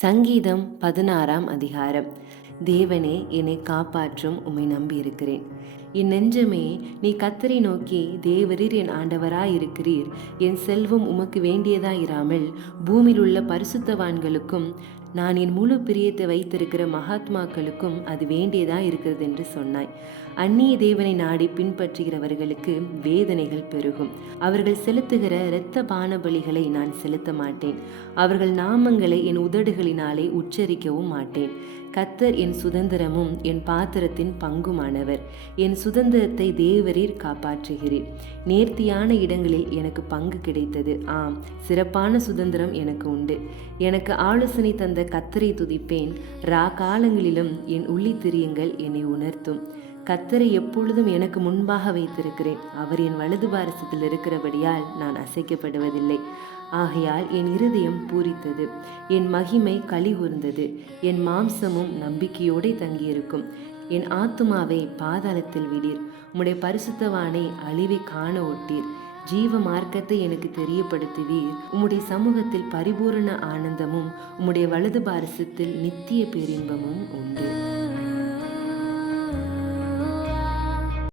சங்கீதம் பதினாறாம் அதிகாரம். தேவனே என்னை காப்பாற்றும் உம்மை நம்பியிருக்கிறேன். என் நெஞ்சமே நீ கத்தரை நோக்கி தேவரீர் என் ஆண்டவராயிருக்கிறீர். என் செல்வம் உமக்கு வேண்டியதாயிராமல் பூமியில் உள்ள பரிசுத்தவான்களுக்கும் நான் என் முழு பிரியத்தை வைத்திருக்கிற மகாத்மாக்களுக்கும் அது வேண்டியதா இருக்கிறது என்று சொன்னாய். அந்நிய தேவனை நாடி பின்பற்றுகிறவர்களுக்கு வேதனைகள் பெருகும். அவர்கள் செலுத்துகிற இரத்த பான பலிகளை நான் செலுத்த மாட்டேன் அவர்கள் நாமங்களை என் உதடுகளினாலே உச்சரிக்கவும் மாட்டேன். கத்தர் என் சுதந்திரமும் என் பாத்திரத்தின் பங்குமானவர். என் சுதந்திரத்தை தேவரீர் காப்பாற்றுகிறீர். நேர்த்தியான இடங்களில் எனக்கு பங்கு கிடைத்தது. ஆம் சிறப்பான சுதந்திரம் எனக்கு உண்டு. எனக்கு ஆலோசனை தந்த கத்தரை துதிப்பேன். ரா காலங்களிலும் என் உள்ளித்திரியங்கள் என்னை உணர்த்தும். கத்தரை எப்பொழுதும் எனக்கு முன்பாக வைத்திருக்கிறேன். அவர் என் வலது பாரசத்தில் இருக்கிறபடியால் நான் அசைக்கப்படுவதில்லை. ஆகையால் என் இருதயம் பூரித்தது. என் மகிமை களி கூர்ந்தது. என் மாம்சமும் நம்பிக்கையோடே தங்கியிருக்கும். என் ஆத்துமாவை பாதாளத்தில் விடீர். உம்முடைய பரிசுத்தவானை அழிவை காண ஒட்டீர். ஜீவ மார்க்கத்தை எனக்கு தெரியப்படுத்துவீர். உம்முடைய சமூகத்தில் பரிபூரண ஆனந்தமும் உம்முடைய வலது பாரசத்தில் நித்திய பேரின்பமும் உண்டு.